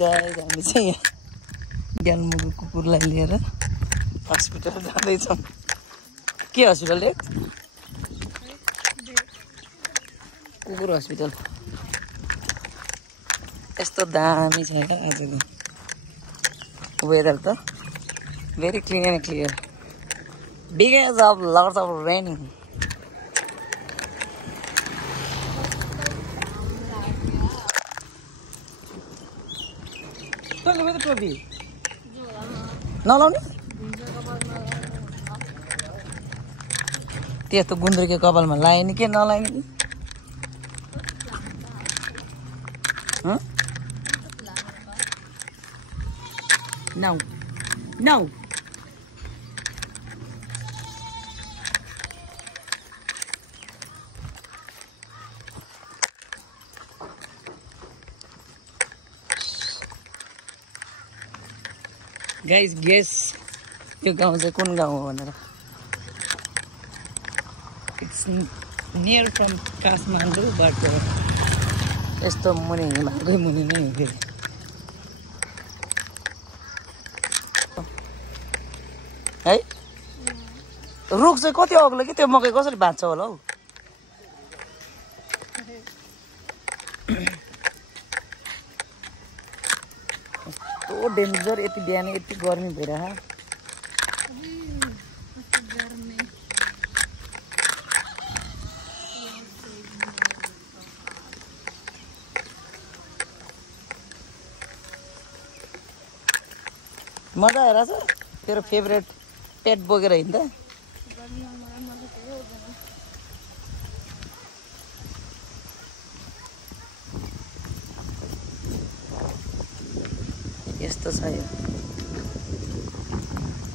Guys हामी चाहिँ यहाँ ग्याल्मुको कुकुरलाई लिएर हस्पिटल जाँदैछौँ के हस्पिटल रे कुकुर हस्पिटल यस्तो दामी छ यार आजको वेदर त very clear because of lots of raining टोपी नलाउने त्यस्तो गुन्द्रुके कपालमा लायो नि के नलायो नि No. No. Guys, guess यो गाउँ चाहिँ कुन गाउँ हो भनेर It's near from Kathmandu but यस्तो मुनि हिमालकै मुनि नै हो फेरि है रुख चाहिँ कति अग्लो कि त्यो मकै कसरी बाँच्छ होला हौ कस्तो डेन्जर यति बिहान यति गर्मी भइरहेको मजा आइरहेछ तेरो फेभरेट पेट बोकेर हिँड्दा यस्तो छ यो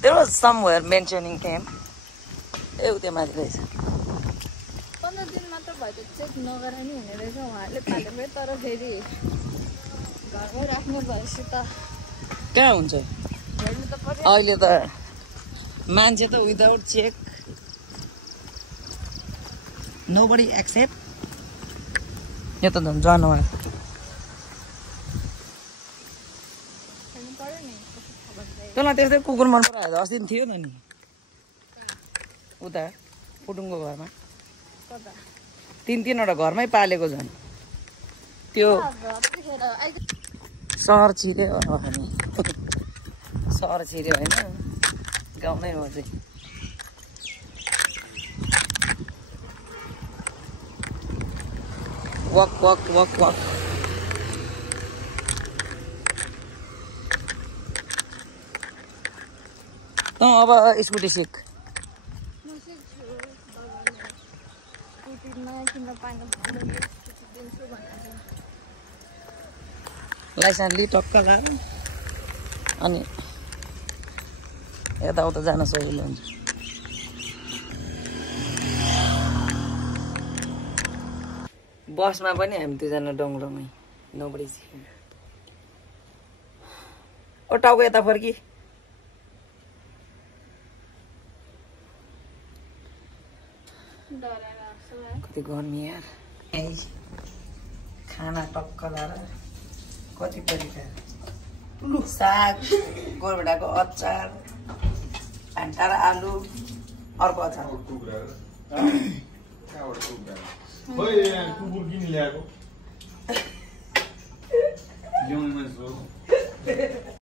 There was somewhere mentioning camp त्यो माथि रहेछ 15 दिन मात्र भयो चेक नगरे नि हुने रहेछ उहाँले पालेमै तर फेरि घरमै राख्नु भएछ त कहाँ हुन्छ अहिले त मान्छे त विदाउट चेक nobody accept यो त जनावर तँलाई त्यस्तै कुकुर मन परायो अस्ति थियो नि उता पुटुङको घरमा तीनवटा घरमै पालेको झन् त्यो सहर छिर्यो हामी सहर छिर्यो होइन गाउँ नै हो चाहिँ वक वक वक वक अब स्कुटी सिक लाइसेन्स लि टक्क लाएर अनि यताउता जान सजिलो हुन्छ बसमा पनि हामी दुईजना डङडङै नबडी ओ टाउको यता फर्की कति गर्मी यार खाना टक्क लाएर कति परिकार साग गोरभेडाको अचार भान्टा र आलु अर्को अचार